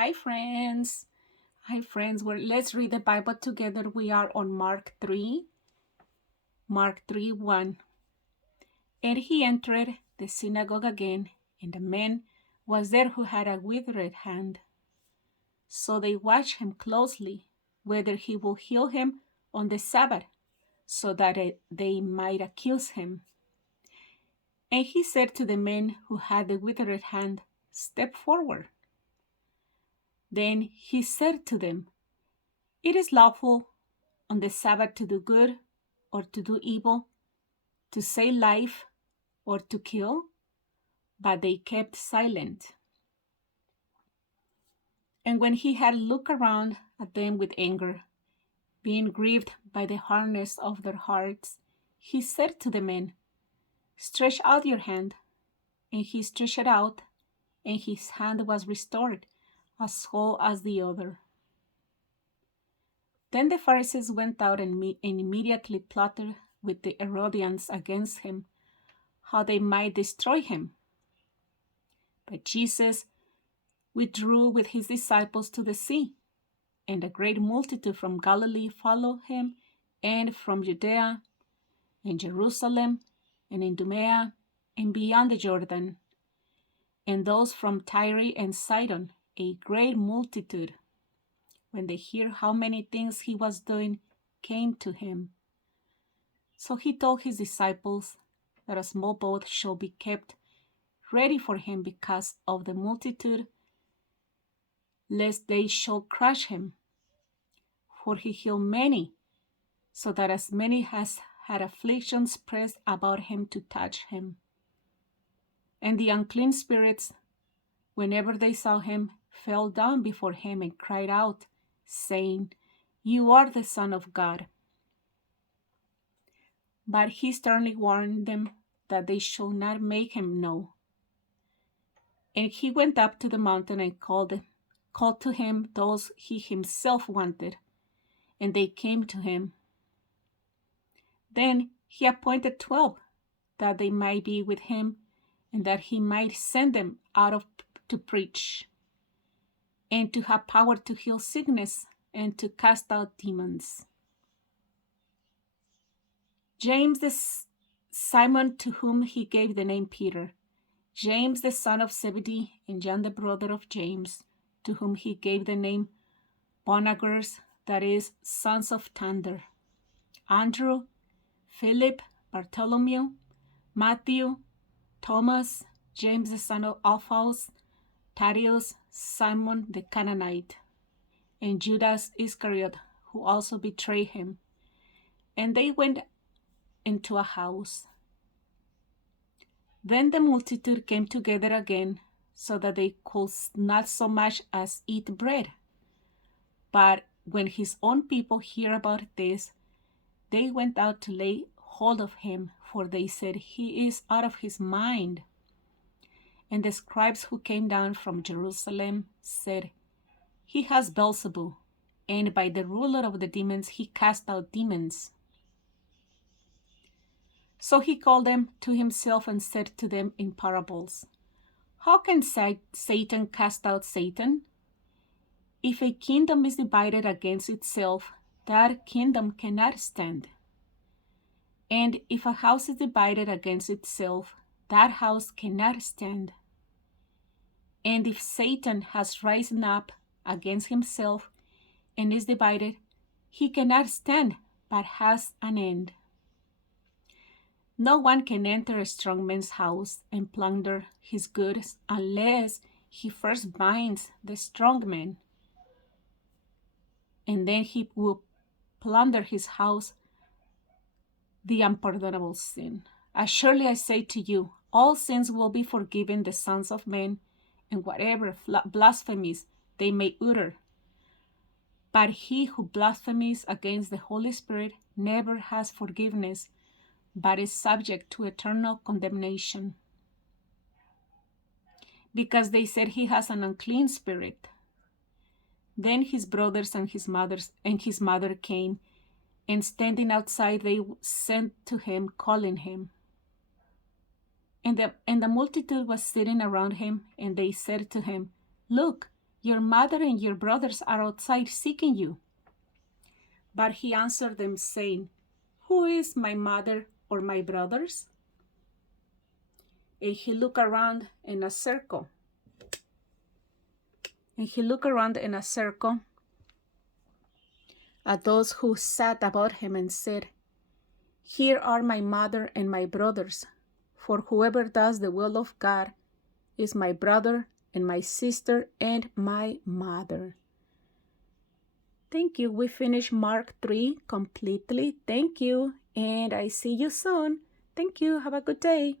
Hi, friends. Hi, friends. Let's read the Bible together. We are on Mark 3, Mark 3 1. And he entered the synagogue again, and a man was there who had a withered hand. So they watched him closely, whether he would heal him on the Sabbath, so that they might accuse him. And he said to the man who had the withered hand, Step forward. Then he said to them, It is lawful on the Sabbath to do good or to do evil, to save life or to kill? But they kept silent. And when he had looked around at them with anger, being grieved by the hardness of their hearts, he said to the man, Stretch out your hand. And he stretched it out, and his hand was restored, as whole as the other. Then the Pharisees went out and immediately plotted with the Herodians against him, how they might destroy him. But Jesus withdrew with his disciples to the sea, and a great multitude from Galilee followed him, and from Judea and Jerusalem and Idumea and beyond the Jordan, and those from Tyre and Sidon, a great multitude, when they heard how many things he was doing, came to him. So he told his disciples that a small boat should be kept ready for him because of the multitude, lest they should crush him. For he healed many, so that as many as had afflictions pressed about him to touch him. And the unclean spirits, whenever they saw him, fell down before him and cried out, saying, You are the Son of God. But he sternly warned them that they should not make him know. And he went up to the mountain and called to him those he himself wanted, and they came to him. Then he appointed 12, that they might be with him, and that he might send them out to preach, and to have power to heal sickness, and to cast out demons. James the Simon, to whom he gave the name Peter, James the son of Zebedee, and John the brother of James, to whom he gave the name Boanerges, that is, sons of thunder, Andrew, Philip, Bartholomew, Matthew, Thomas, James the son of Alphaeus, Thaddeus, Simon the Canaanite, and Judas Iscariot, who also betrayed him. And they went into a house. Then the multitude came together again, so that they could not so much as eat bread. But when his own people heard about this, they went out to lay hold of him, for they said, He is out of his mind. And the scribes who came down from Jerusalem said, He has Beelzebub, and by the ruler of the demons he cast out demons. So he called them to himself and said to them in parables, How can Satan cast out Satan? If a kingdom is divided against itself, that kingdom cannot stand. And if a house is divided against itself, that house cannot stand. And if Satan has risen up against himself and is divided, he cannot stand, but has an end. No one can enter a strong man's house and plunder his goods unless he first binds the strong man, and then he will plunder his house, the unpardonable sin. As surely I say to you, all sins will be forgiven the sons of men, and whatever blasphemies they may utter. But he who blasphemies against the Holy Spirit never has forgiveness, but is subject to eternal condemnation, because they said he has an unclean spirit. Then his brothers and his mother came, and standing outside they sent to him, calling him. And the multitude was sitting around him, and they said to him, Look, Your mother and your brothers are outside seeking you. But he answered them, saying, Who is my mother or my brothers? And he looked around in a circle. At those who sat about him and said, Here are my mother and my brothers, for whoever does the will of God is my brother and my sister and my mother. Thank you. We finished Mark 3 completely. Thank you. And I see you soon. Thank you. Have a good day.